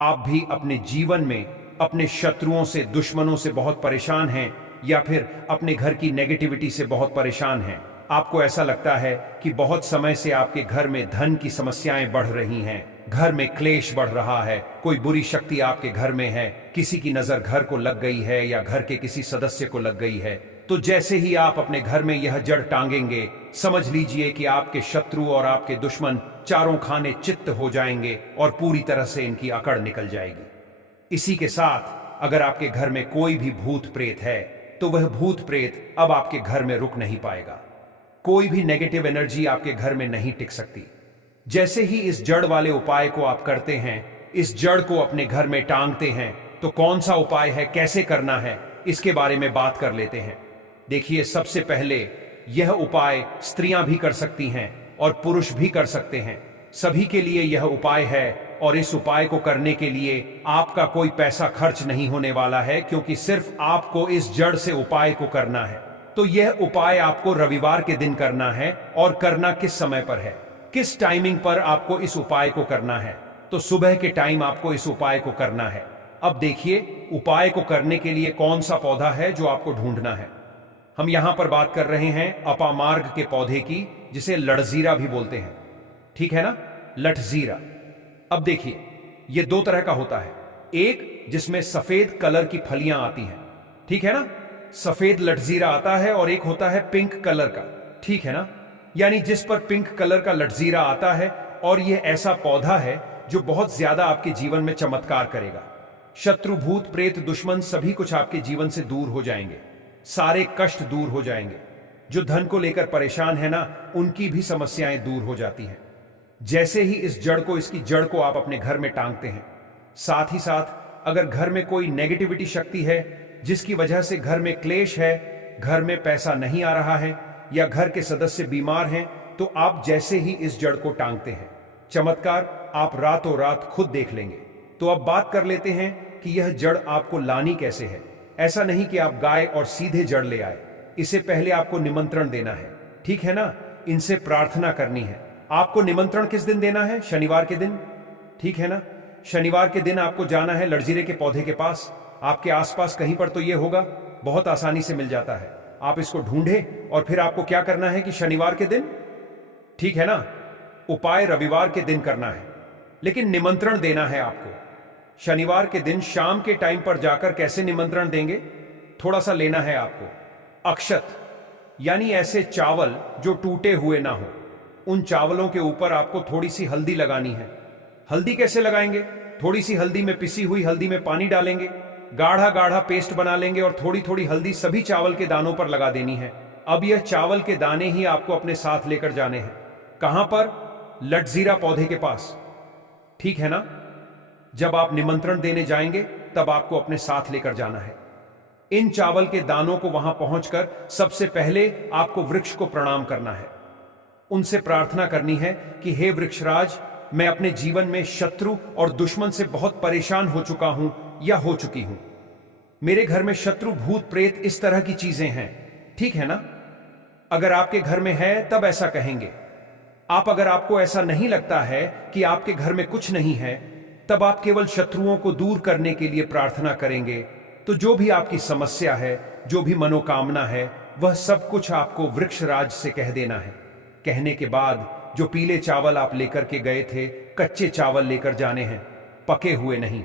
आप भी अपने जीवन में अपने शत्रुओं से, दुश्मनों से बहुत परेशान हैं, या फिर अपने घर की नेगेटिविटी से बहुत परेशान हैं। आपको ऐसा लगता है कि बहुत समय से आपके घर में धन की समस्याएं बढ़ रही हैं, घर में क्लेश बढ़ रहा है, कोई बुरी शक्ति आपके घर में है, किसी की नजर घर को लग गई है या घर के किसी सदस्य को लग गई है। तो जैसे ही आप अपने घर में यह जड़ टांगेंगे, समझ लीजिए कि आपके शत्रु और आपके दुश्मन चारों खाने चित्त हो जाएंगे और पूरी तरह से इनकी अकड़ निकल जाएगी। इसी के साथ अगर आपके घर में कोई भी भूत प्रेत है, तो वह भूत प्रेत अब आपके घर में रुक नहीं पाएगा। कोई भी नेगेटिव एनर्जी आपके घर में नहीं टिक सकती। जैसे ही इस जड़ वाले उपाय को आप करते हैं, इस जड़ को अपने घर में टांगते हैं, तो कौन सा उपाय है, कैसे करना है, इसके बारे में बात कर लेते हैं। देखिए, सबसे पहले यह उपाय स्त्रियां भी कर सकती हैं और पुरुष भी कर सकते हैं। सभी के लिए यह उपाय है और इस उपाय को करने के लिए आपका कोई पैसा खर्च नहीं होने वाला है, क्योंकि सिर्फ आपको इस जड़ से उपाय को करना है। तो यह उपाय आपको रविवार के दिन करना है। और करना किस समय पर है, किस टाइमिंग पर आपको इस उपाय को करना है? तो सुबह के टाइम आपको इस उपाय को करना है। अब देखिए, उपाय को करने के लिए कौन सा पौधा है जो आपको ढूंढना है। हम यहां पर बात कर रहे हैं अपामार्ग के पौधे की, जिसे लठजीरा भी बोलते हैं। ठीक है ना, लठजीरा। अब देखिए, यह दो तरह का होता है। एक जिसमें सफेद कलर की फलियां आती हैं, ठीक है ना, सफेद लठजीरा आता है, और एक होता है पिंक कलर का, ठीक है ना, यानी जिस पर पिंक कलर का लठजीरा आता है। और यह ऐसा पौधा है जो बहुत ज्यादा आपके जीवन में चमत्कार करेगा। शत्रु, भूत, प्रेत, दुश्मन सभी कुछ आपके जीवन से दूर हो जाएंगे, सारे कष्ट दूर हो जाएंगे। जो धन को लेकर परेशान है ना, उनकी भी समस्याएं दूर हो जाती हैं। जैसे ही इस जड़ को, इसकी जड़ को आप अपने घर में टांगते हैं, साथ ही साथ अगर घर में कोई नेगेटिविटी शक्ति है जिसकी वजह से घर में क्लेश है, घर में पैसा नहीं आ रहा है, या घर के सदस्य बीमार हैं, तो आप जैसे ही इस जड़ को टांगते हैं, चमत्कार आप रातों रात खुद देख लेंगे। तो अब बात कर लेते हैं कि यह जड़ आपको लानी कैसे है। ऐसा नहीं कि आप गाय और सीधे जड़ ले आए, इससे पहले आपको निमंत्रण देना है, ठीक है ना, इनसे प्रार्थना करनी है। आपको निमंत्रण किस दिन देना है? शनिवार के दिन, ठीक है ना। शनिवार के दिन आपको जाना है लठजीरे के पौधे के पास। आपके आसपास कहीं पर तो यह होगा, बहुत आसानी से मिल जाता है। आप इसको ढूंढे और फिर आपको क्या करना है कि शनिवार के दिन, ठीक है ना, उपाय रविवार के दिन करना है, लेकिन निमंत्रण देना है आपको। शनिवार के दिन शाम के टाइम पर जाकर कैसे निमंत्रण देंगे? थोड़ा सा लेना है आपको अक्षत, यानी ऐसे चावल जो टूटे हुए ना हो। उन चावलों के ऊपर आपको थोड़ी सी हल्दी लगानी है। हल्दी कैसे लगाएंगे? थोड़ी सी हल्दी में, पिसी हुई हल्दी में पानी डालेंगे, गाढ़ा गाढ़ा पेस्ट बना लेंगे, और थोड़ी थोड़ी हल्दी सभी चावल के दानों पर लगा देनी है। अब यह चावल के दाने ही आपको अपने साथ लेकर जाने हैं। कहां पर? लठजीरा पौधे के पास, ठीक है ना। जब आप निमंत्रण देने जाएंगे, तब आपको अपने साथ लेकर जाना है इन चावल के दानों को। वहां पहुंचकर सबसे पहले आपको वृक्ष को प्रणाम करना है, उनसे प्रार्थना करनी है कि हे वृक्षराज, मैं अपने जीवन में शत्रु और दुश्मन से बहुत परेशान हो चुका हूं या हो चुकी हूं। मेरे घर में शत्रु, भूत, प्रेत, इस तरह की चीजें हैं, ठीक है ना। अगर आपके घर में है तब ऐसा कहेंगे आप। अगर आपको ऐसा नहीं लगता है कि आपके घर में कुछ नहीं है, तब आप केवल शत्रुओं को दूर करने के लिए प्रार्थना करेंगे। तो जो भी आपकी समस्या है, जो भी मनोकामना है, वह सब कुछ आपको वृक्षराज से कह देना है। कहने के बाद जो पीले चावल आप लेकर के गए थे, कच्चे चावल लेकर जाने हैं, पके हुए नहीं।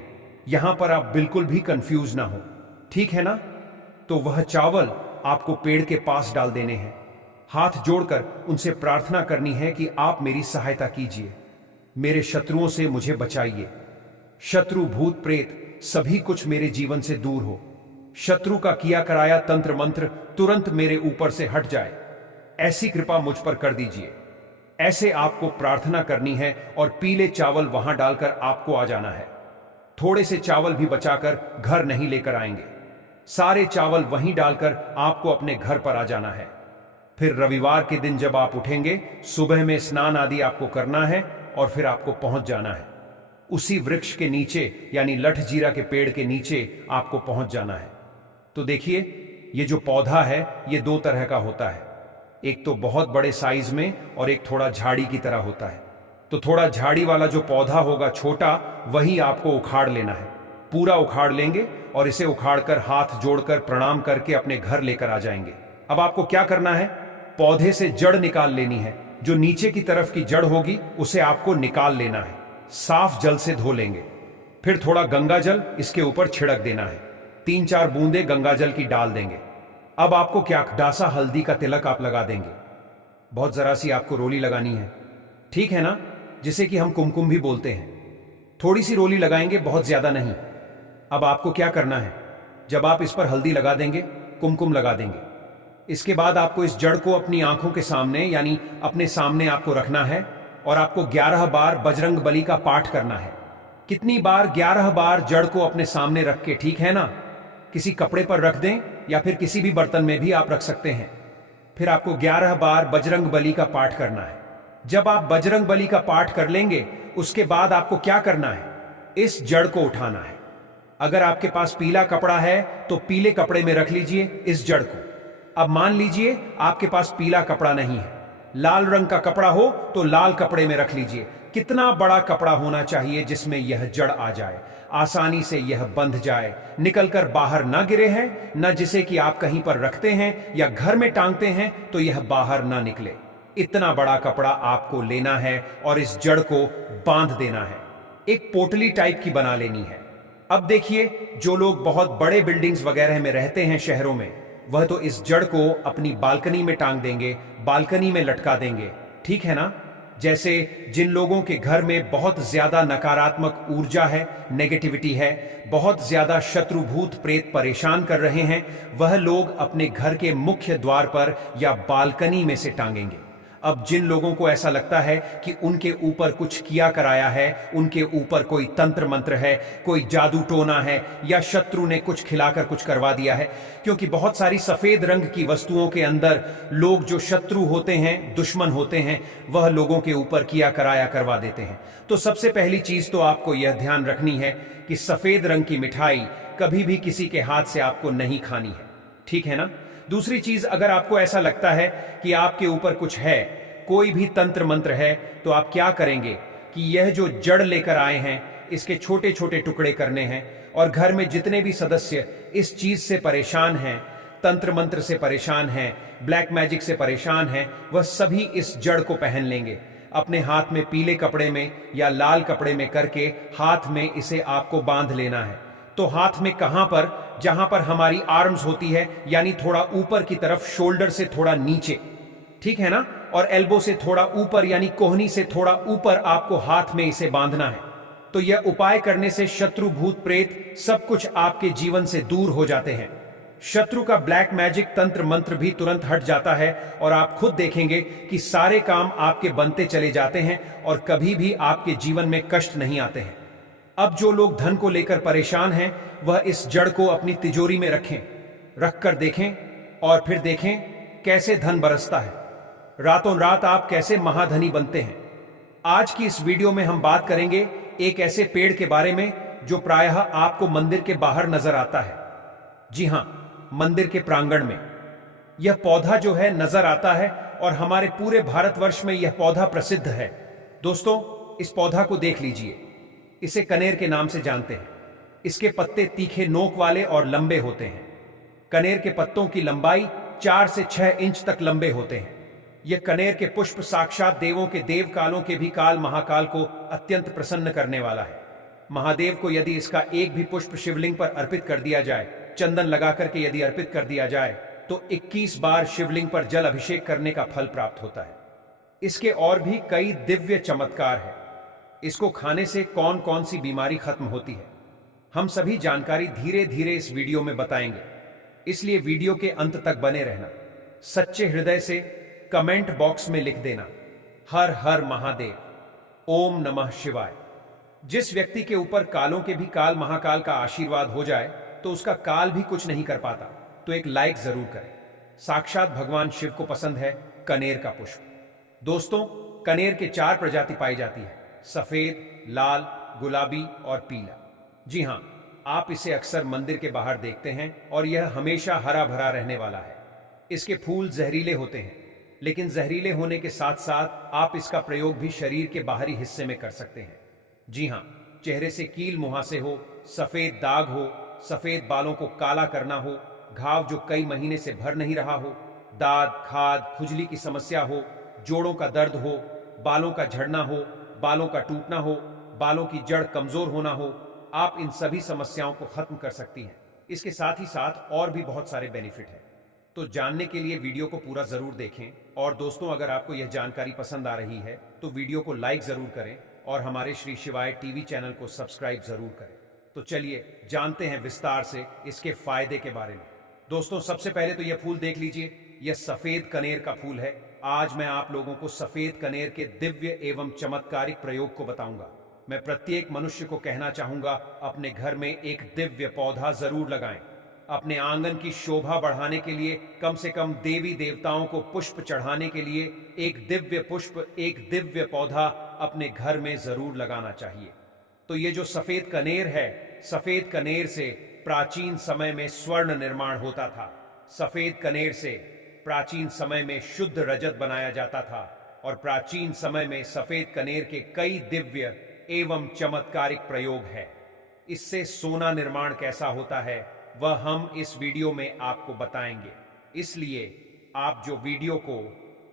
यहां पर आप बिल्कुल भी कंफ्यूज ना हो, ठीक है ना। तो वह चावल आपको पेड़ के पास डाल देने हैं। हाथ जोड़कर उनसे प्रार्थना करनी है कि आप मेरी सहायता कीजिए, मेरे शत्रुओं से मुझे बचाइए। शत्रु, भूत, प्रेत सभी कुछ मेरे जीवन से दूर हो। शत्रु का किया कराया तंत्र मंत्र तुरंत मेरे ऊपर से हट जाए, ऐसी कृपा मुझ पर कर दीजिए। ऐसे आपको प्रार्थना करनी है और पीले चावल वहां डालकर आपको आ जाना है। थोड़े से चावल भी बचाकर घर नहीं लेकर आएंगे, सारे चावल वहीं डालकर आपको अपने घर पर आ जाना है। फिर रविवार के दिन जब आप उठेंगे, सुबह में स्नान आदि आपको करना है और फिर आपको पहुंच जाना है उसी वृक्ष के नीचे, यानी लठजीरा के पेड़ के नीचे आपको पहुंच जाना है। तो देखिए, ये जो पौधा है ये दो तरह का होता है। एक तो बहुत बड़े साइज में और एक थोड़ा झाड़ी की तरह होता है। तो थोड़ा झाड़ी वाला जो पौधा होगा छोटा, वही आपको उखाड़ लेना है। पूरा उखाड़ लेंगे और इसे उखाड़कर हाथ जोड़कर प्रणाम करके अपने घर लेकर आ जाएंगे। अब आपको क्या करना है, पौधे से जड़ निकाल लेनी है। जो नीचे की तरफ की जड़ होगी उसे आपको निकाल लेना है। साफ जल से धो लेंगे। फिर थोड़ा गंगा जल इसके ऊपर छिड़क देना है। 3-4 बूंदे गंगा जल की डाल देंगे। अब आपको क्या, डासा हल्दी का तिलक आप लगा देंगे। बहुत जरा सी आपको रोली लगानी है, ठीक है ना, जिसे कि हम कुमकुम भी बोलते हैं। थोड़ी सी रोली लगाएंगे, बहुत ज्यादा नहीं। अब आपको क्या करना है, जब आप इस पर हल्दी लगा देंगे, कुमकुम लगा देंगे, इसके बाद आपको इस जड़ को अपनी आंखों के सामने यानी अपने सामने आपको रखना है और आपको 11 बार बजरंग बली का पाठ करना है। कितनी बार? 11 बार जड़ को अपने सामने रख के, ठीक है ना। किसी कपड़े पर रख दें या फिर किसी भी बर्तन में भी आप रख सकते हैं। फिर आपको 11 बार बजरंग बली का पाठ करना है। जब आप बजरंग बली का पाठ कर लेंगे, उसके बाद आपको क्या करना है, इस जड़ को उठाना है। अगर आपके पास पीला कपड़ा है तो पीले कपड़े में रख लीजिए इस जड़ को। अब मान लीजिए आपके पास पीला कपड़ा नहीं है, लाल रंग का कपड़ा हो तो लाल कपड़े में रख लीजिए। कितना बड़ा कपड़ा होना चाहिए जिसमें यह जड़ आ जाए, आसानी से यह बंध जाए, निकलकर बाहर ना गिरे हैं, न जिसे कि आप कहीं पर रखते हैं या घर में टांगते हैं तो यह बाहर ना निकले। इतना बड़ा कपड़ा आपको लेना है और इस जड़ को बांध देना है। एक पोटली टाइप की बना लेनी है। अब देखिए, जो लोग बहुत बड़े बिल्डिंग्स वगैरह में रहते हैं शहरों में, वह तो इस जड़ को अपनी बालकनी में टांग देंगे, बालकनी में लटका देंगे, ठीक है ना। जैसे जिन लोगों के घर में बहुत ज्यादा नकारात्मक ऊर्जा है, नेगेटिविटी है, बहुत ज्यादा शत्रुभूत प्रेत परेशान कर रहे हैं, वह लोग अपने घर के मुख्य द्वार पर या बालकनी में से टांगेंगे। अब जिन लोगों को ऐसा लगता है कि उनके ऊपर कुछ किया कराया है, उनके ऊपर कोई तंत्र मंत्र है, कोई जादू टोना है या शत्रु ने कुछ खिलाकर कुछ करवा दिया है, क्योंकि बहुत सारी सफेद रंग की वस्तुओं के अंदर लोग जो शत्रु होते हैं, दुश्मन होते हैं, वह लोगों के ऊपर किया कराया करवा देते हैं। तो सबसे पहली चीज तो आपको यह ध्यान रखनी है कि सफेद रंग की मिठाई कभी भी किसी के हाथ से आपको नहीं खानी है, ठीक है ना। दूसरी चीज, अगर आपको ऐसा लगता है कि आपके ऊपर कुछ है, कोई भी तंत्र मंत्र है, तो आप क्या करेंगे कि यह जो जड़ लेकर आए हैं, इसके छोटे छोटे टुकड़े करने हैं और घर में जितने भी सदस्य इस चीज से परेशान हैं, तंत्र मंत्र से परेशान हैं, ब्लैक मैजिक से परेशान हैं, वह सभी इस जड़ को पहन लेंगे। अपने हाथ में पीले कपड़े में या लाल कपड़े में करके हाथ में इसे आपको बांध लेना है। तो हाथ में कहां पर? जहां पर हमारी आर्म्स होती है, यानी थोड़ा ऊपर की तरफ, शोल्डर से थोड़ा नीचे, ठीक है ना, और एल्बो से थोड़ा ऊपर यानी कोहनी से थोड़ा ऊपर आपको हाथ में इसे बांधना है। तो यह उपाय करने से शत्रु भूत प्रेत सब कुछ आपके जीवन से दूर हो जाते हैं। शत्रु का ब्लैक मैजिक तंत्र मंत्र भी तुरंत हट जाता है और आप खुद देखेंगे कि सारे काम आपके बनते चले जाते हैं और कभी भी आपके जीवन में कष्ट नहीं आते हैं। अब जो लोग धन को लेकर परेशान हैं, वह इस जड़ को अपनी तिजोरी में रखें, रखकर देखें और फिर देखें कैसे धन बरसता है। रातों रात आप कैसे महाधनी बनते हैं। आज की इस वीडियो में हम बात करेंगे एक ऐसे पेड़ के बारे में जो प्रायः आपको मंदिर के बाहर नजर आता है। जी हां, मंदिर के प्रांगण में यह पौधा जो है नजर आता है और हमारे पूरे भारतवर्ष में यह पौधा प्रसिद्ध है। दोस्तों, इस पौधा को देख लीजिए। इसे कनेर के नाम से जानते हैं। इसके पत्ते तीखे नोक वाले और लंबे होते हैं। कनेर के पत्तों की लंबाई 4 से 6 इंच तक लंबे होते हैं। यह कनेर के पुष्प साक्षात देवों के देव कालों के भी काल महाकाल को अत्यंत प्रसन्न करने वाला है। महादेव को यदि इसका एक भी पुष्प शिवलिंग पर अर्पित कर दिया जाए, चंदन लगा करके यदि अर्पित कर दिया जाए, तो 21 बार शिवलिंग पर जल अभिषेक करने का फल प्राप्त होता है। इसके और भी कई दिव्य चमत्कार हैं। इसको खाने से कौन कौन सी बीमारी खत्म होती है, हम सभी जानकारी धीरे धीरे इस वीडियो में बताएंगे, इसलिए वीडियो के अंत तक बने रहना। सच्चे हृदय से कमेंट बॉक्स में लिख देना, हर हर महादेव, ओम नमः शिवाय। जिस व्यक्ति के ऊपर कालों के भी काल महाकाल का आशीर्वाद हो जाए तो उसका काल भी कुछ नहीं कर पाता, तो एक लाइक जरूर करें। साक्षात भगवान शिव को पसंद है कनेर का पुष्प। दोस्तों, कनेर के 4 प्रजाति पाई जाती है, सफेद, लाल, गुलाबी और पीला। जी हां, आप इसे अक्सर मंदिर के बाहर देखते हैं और यह हमेशा हरा भरा रहने वाला है। इसके फूल जहरीले होते हैं, लेकिन जहरीले होने के साथ साथ आप इसका प्रयोग भी शरीर के बाहरी हिस्से में कर सकते हैं। जी हाँ, चेहरे से कील मुहासे हो, सफेद दाग हो, सफेद बालों को काला करना हो, घाव जो कई महीने से भर नहीं रहा हो, दाद खाद खुजली की समस्या हो, जोड़ों का दर्द हो, बालों का झड़ना हो, बालों का टूटना हो, बालों की जड़ कमजोर होना हो, आप इन सभी समस्याओं को खत्म कर सकती हैं। इसके साथ ही साथ और भी बहुत सारे बेनिफिट हैं। तो जानने के लिए वीडियो को पूरा जरूर देखें। और दोस्तों, अगर आपको यह जानकारी पसंद आ रही है तो वीडियो को लाइक जरूर करें और हमारे श्री शिवाय टीवी चैनल को सब्सक्राइब जरूर करें। तो चलिए जानते हैं विस्तार से इसके फायदे के बारे में। दोस्तों, सबसे पहले तो यह फूल देख लीजिए, यह सफेद कनेर का फूल है। आज मैं आप लोगों को सफेद कनेर के दिव्य एवं चमत्कारिक प्रयोग को बताऊंगा। मैं प्रत्येक मनुष्य को कहना चाहूंगा, अपने घर में एक दिव्य पौधा जरूर लगाएं। अपने आंगन की शोभा बढ़ाने के लिए, कम से कम देवी देवताओं को पुष्प चढ़ाने के लिए एक दिव्य पुष्प, एक दिव्य पौधा अपने घर में जरूर लगाना चाहिए। तो ये जो सफेद कनेर है, सफेद कनेर से प्राचीन समय में स्वर्ण निर्माण होता था। सफेद कनेर से प्राचीन समय में शुद्ध रजत बनाया जाता था और प्राचीन समय में सफेद कनेर के कई दिव्य एवं चमत्कारिक प्रयोग है। इससे सोना निर्माण कैसा होता है वह हम इस वीडियो में आपको बताएंगे, इसलिए आप जो वीडियो को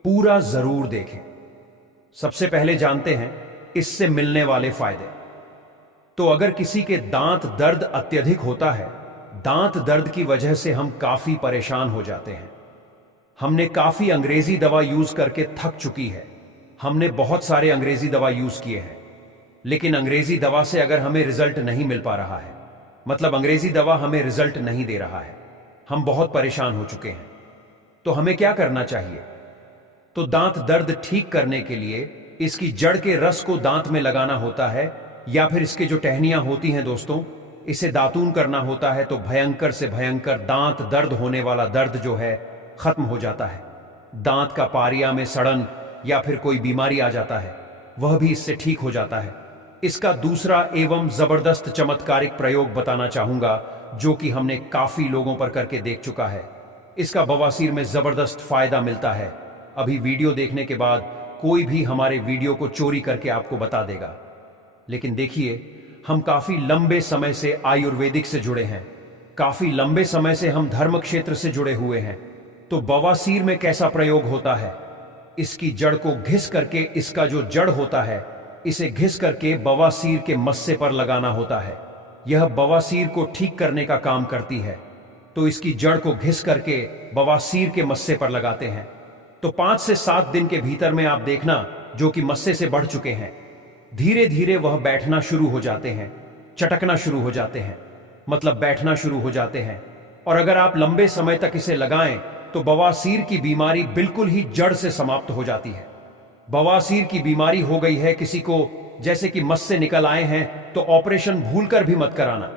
पूरा जरूर देखें। सबसे पहले जानते हैं इससे मिलने वाले फायदे। तो अगर किसी के दांत दर्द अत्यधिक होता है, दांत दर्द की वजह से हम काफी परेशान हो जाते हैं। हमने काफी अंग्रेजी दवा यूज करके थक चुकी है। हमने बहुत सारे अंग्रेजी दवा यूज किए हैं, लेकिन अंग्रेजी दवा से अगर हमें रिजल्ट नहीं मिल पा रहा है, मतलब अंग्रेजी दवा हमें रिजल्ट नहीं दे रहा है, हम बहुत परेशान हो चुके हैं, तो हमें क्या करना चाहिए? तो दांत दर्द ठीक करने के लिए इसकी जड़ के रस को दांत में लगाना होता है, या फिर इसके जो टहनियां होती हैं दोस्तों, इसे दातून करना होता है। तो भयंकर से भयंकर दांत दर्द होने वाला दर्द जो है खत्म हो जाता है। दांत का पारिया में सड़न या फिर कोई बीमारी आ जाता है, वह भी इससे ठीक हो जाता है। इसका दूसरा एवं जबरदस्त चमत्कारिक प्रयोग बताना चाहूंगा, जो कि हमने काफी लोगों पर करके देख चुका है। इसका बवासीर में जबरदस्त फायदा मिलता है। अभी वीडियो देखने के बाद कोई भी हमारे वीडियो को चोरी करके आपको बता देगा, लेकिन देखिए, हम काफी लंबे समय से आयुर्वेदिक से जुड़े हैं, काफी लंबे समय से हम धर्म क्षेत्र से जुड़े हुए हैं। तो बवासीर में कैसा प्रयोग होता है? इसकी जड़ को घिस करके, इसका जो जड़ होता है इसे घिस करके बवासीर के मस्से पर लगाना होता है। यह बवासीर को ठीक करने का काम करती है। तो इसकी जड़ को घिस करके बवासीर के मस्से पर लगाते हैं। तो 5 से 7 दिन के भीतर में आप देखना, जो कि मस्से से बढ़ चुके हैं, धीरे धीरे वह बैठना शुरू हो जाते हैं, चटकना शुरू हो जाते हैं, मतलब बैठना शुरू हो जाते हैं। और अगर आप लंबे समय तक इसे लगाएं तो बवासीर की बीमारी बिल्कुल ही जड़ से समाप्त हो जाती है। बवासीर की बीमारी हो गई है किसी को, जैसे कि मस्से निकल आए हैं, तो ऑपरेशन भूलकर भी मत कराना।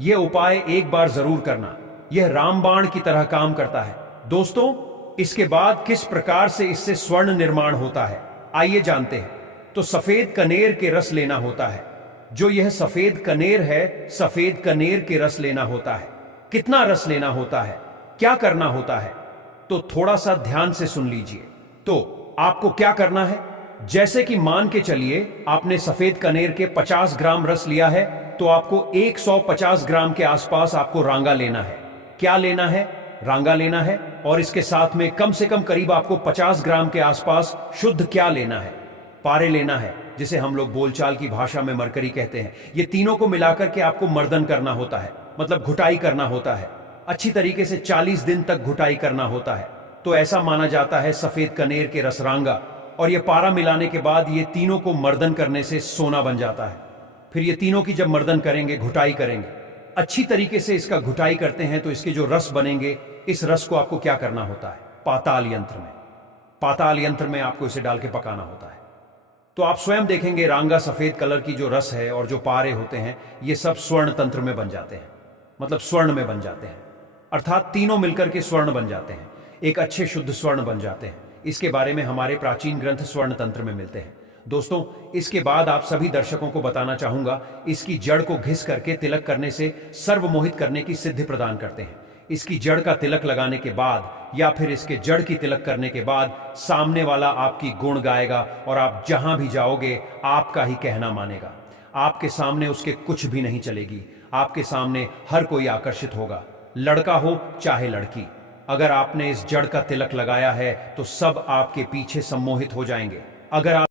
यह उपाय एक बार जरूर करना, यह रामबाण की तरह काम करता है। दोस्तों, इसके बाद किस प्रकार से इससे स्वर्ण निर्माण होता है, आइए जानते हैं। तो सफेद कनेर के रस लेना होता है। जो यह सफेद कनेर है, सफेद कनेर के रस लेना होता है। कितना रस लेना होता है, क्या करना होता है, तो थोड़ा सा ध्यान से सुन लीजिए। तो आपको क्या करना है, जैसे कि मान के चलिए आपने सफेद कनेर के 50 ग्राम रस लिया है, तो आपको 150 ग्राम के आसपास आपको रांगा लेना है। क्या लेना है? रांगा लेना है। और इसके साथ में कम से कम करीब आपको 50 ग्राम के आसपास शुद्ध क्या लेना है? पारे लेना है, जिसे हम लोग बोलचाल की भाषा में मरकरी कहते हैं। ये तीनों को मिलाकर के आपको मर्दन करना होता है, मतलब घुटाई करना होता है। अच्छी तरीके से 40 दिन तक घुटाई करना होता है। तो ऐसा माना जाता है सफेद कनेर के रसरांगा और ये पारा मिलाने के बाद ये तीनों को मर्दन करने से सोना बन जाता है। फिर ये तीनों की जब मर्दन करेंगे, घुटाई करेंगे, अच्छी तरीके से इसका घुटाई करते हैं, तो इसके जो रस बनेंगे, इस रस को आपको क्या करना होता है? पाताल यंत्र में, पाताल यंत्र में आपको इसे डाल के पकाना होता है। तो आप स्वयं देखेंगे रांगा सफेद कलर की जो रस है और जो पारे होते हैं, ये सब स्वर्ण तंत्र में बन जाते हैं, मतलब स्वर्ण में बन जाते हैं, अर्थात तीनों मिलकर के स्वर्ण बन जाते हैं, एक अच्छे शुद्ध स्वर्ण बन जाते हैं। इसके बारे में हमारे प्राचीन ग्रंथ स्वर्ण तंत्र में मिलते हैं। दोस्तों, इसके बाद आप सभी दर्शकों को बताना चाहूंगा, इसकी जड़ को घिस करके तिलक करने से सर्वमोहित करने की सिद्धि प्रदान करते हैं। इसकी जड़ का तिलक लगाने के बाद या फिर इसके जड़ की तिलक करने के बाद सामने वाला आपकी गुण गाएगा और आप जहां भी जाओगे आपका ही कहना मानेगा। आपके सामने उसके कुछ भी नहीं चलेगी। आपके सामने हर कोई आकर्षित होगा, लड़का हो चाहे लड़की। अगर आपने इस जड़ का तिलक लगाया है तो सब आपके पीछे सम्मोहित हो जाएंगे। अगर आप